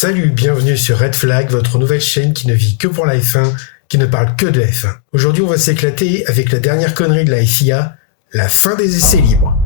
Salut, bienvenue sur Red Flag, votre nouvelle chaîne qui ne vit que pour la F1, qui ne parle que de F1. Aujourd'hui, on va s'éclater avec la dernière connerie de la FIA, la fin des essais libres.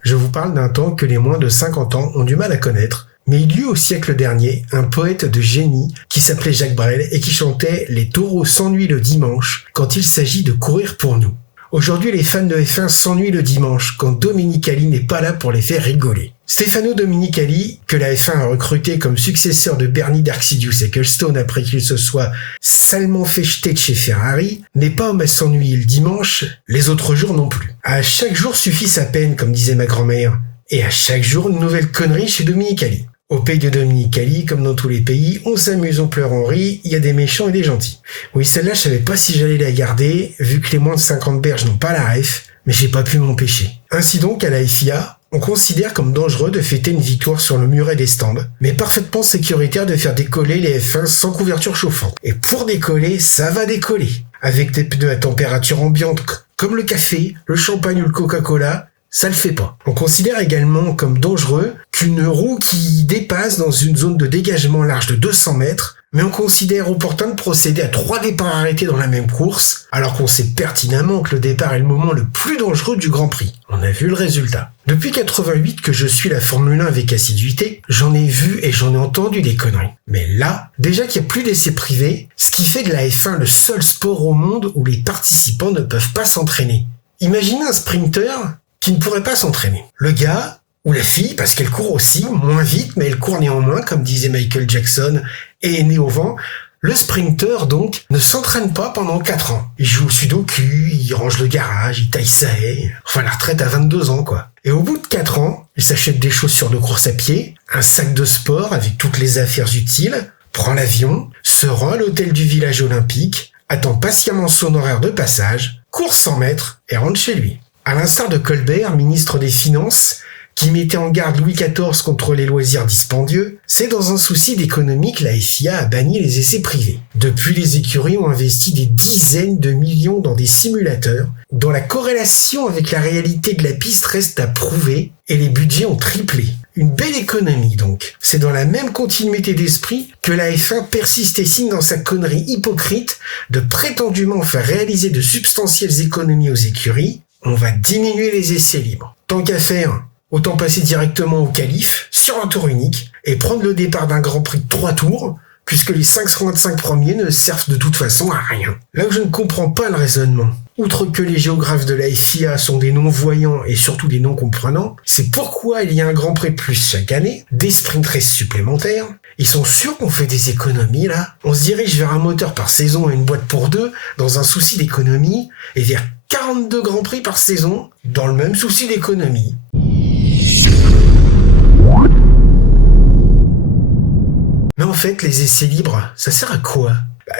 Je vous parle d'un temps que les moins de 50 ans ont du mal à connaître, mais il y eut au siècle dernier un poète de génie qui s'appelait Jacques Brel et qui chantait « Les taureaux s'ennuient le dimanche quand il s'agit de courir pour nous ». Aujourd'hui, les fans de F1 s'ennuient le dimanche quand Domenicali n'est pas là pour les faire rigoler. Stefano Domenicali, que la F1 a recruté comme successeur de Bernie Darcidius Ecclestone après qu'il se soit salement fait jeter de chez Ferrari, n'est pas homme à s'ennuyer le dimanche, les autres jours non plus. À chaque jour suffit sa peine, comme disait ma grand-mère, et à chaque jour une nouvelle connerie chez Domenicali. Au pays de Domenicali, comme dans tous les pays, on s'amuse, on pleure, on rit, il y a des méchants et des gentils. Oui, celle-là, je savais pas si j'allais la garder, vu que les moins de 50 berges n'ont pas la ref, mais j'ai pas pu m'empêcher. Ainsi donc, à la FIA, on considère comme dangereux de fêter une victoire sur le muret des stands, mais parfaitement sécuritaire de faire décoller les F1 sans couverture chauffante. Et pour décoller, ça va décoller. Avec des pneus à température ambiante, comme le café, le champagne ou le Coca-Cola, ça le fait pas. On considère également comme dangereux qu'une roue qui dépasse dans une zone de dégagement large de 200 mètres, mais on considère opportun de procéder à 3 départs arrêtés dans la même course, alors qu'on sait pertinemment que le départ est le moment le plus dangereux du Grand Prix. On a vu le résultat. Depuis 88 que je suis la Formule 1 avec assiduité, j'en ai vu et j'en ai entendu des conneries. Mais là, déjà qu'il n'y a plus d'essais privés, ce qui fait de la F1 le seul sport au monde où les participants ne peuvent pas s'entraîner. Imaginez un sprinter qui ne pourrait pas s'entraîner. Le gars, ou la fille, parce qu'elle court aussi, moins vite, mais elle court néanmoins, comme disait Michael Jackson, et est née au vent. Le sprinter, donc, ne s'entraîne pas pendant 4 ans. Il joue au sudoku, il range le garage, il taille sa haie. Enfin, la retraite à 22 ans, quoi. Et au bout de 4 ans, il s'achète des chaussures de course à pied, un sac de sport avec toutes les affaires utiles, prend l'avion, se rend à l'hôtel du village olympique, attend patiemment son horaire de passage, court 100 mètres et rentre chez lui. À l'instar de Colbert, ministre des Finances, qui mettait en garde Louis XIV contre les loisirs dispendieux, c'est dans un souci d'économie que la FIA a banni les essais privés. Depuis, les écuries ont investi des dizaines de millions dans des simulateurs, dont la corrélation avec la réalité de la piste reste à prouver, et les budgets ont triplé. Une belle économie donc. C'est dans la même continuité d'esprit que la F1 persiste et signe dans sa connerie hypocrite de prétendument faire réaliser de substantielles économies aux écuries. On va diminuer les essais libres. Tant qu'à faire, autant passer directement au qualif, sur un tour unique, et prendre le départ d'un Grand Prix de 3 tours, puisque les 525 premiers ne servent de toute façon à rien. Là où je ne comprends pas le raisonnement, outre que les géographes de la FIA sont des non-voyants et surtout des non-comprenants, c'est pourquoi il y a un Grand Prix de plus chaque année, des sprint races supplémentaires. Ils sont sûrs qu'on fait des économies là. On se dirige vers un moteur par saison et une boîte pour 2 dans un souci d'économie, et vers 42 Grands Prix par saison dans le même souci d'économie. Mais en fait, les essais libres, ça sert à quoi ?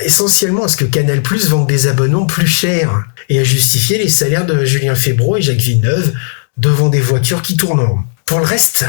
Essentiellement à ce que Canal+ vende des abonnements plus chers et à justifier les salaires de Julien Febvre et Jacques Villeneuve devant des voitures qui tournent en rond. Pour le reste,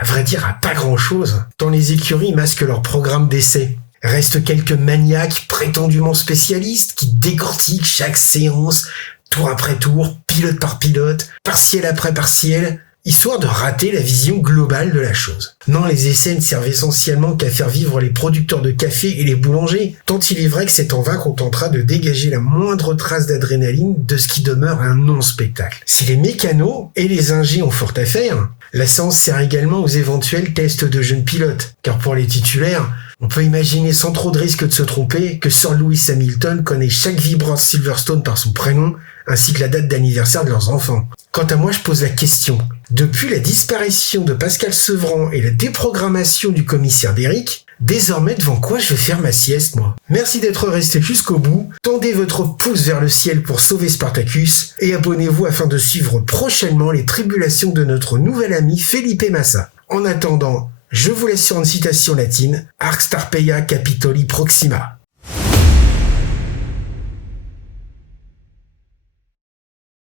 à vrai dire, à pas grand-chose, tant les écuries masquent leur programme d'essais. Restent quelques maniaques prétendument spécialistes qui décortiquent chaque séance, tour après tour, pilote par pilote, partiel après partiel, histoire de rater la vision globale de la chose. Non, les essais ne servent essentiellement qu'à faire vivre les producteurs de café et les boulangers, tant il est vrai que c'est en vain qu'on tentera de dégager la moindre trace d'adrénaline de ce qui demeure un non-spectacle. Si les mécanos et les ingés ont fort à faire, la séance sert également aux éventuels tests de jeunes pilotes, car pour les titulaires, on peut imaginer sans trop de risque de se tromper que Sir Lewis Hamilton connaît chaque vibrant Silverstone par son prénom, ainsi que la date d'anniversaire de leurs enfants. Quant à moi, je pose la question. Depuis la disparition de Pascal Sevran et la déprogrammation du commissaire d'Eric, désormais devant quoi je vais faire ma sieste, moi ? Merci d'être resté jusqu'au bout, tendez votre pouce vers le ciel pour sauver Spartacus, et abonnez-vous afin de suivre prochainement les tribulations de notre nouvel ami Felipe Massa. En attendant, je vous laisse sur une citation latine, Arc Starpeia Capitoli Proxima.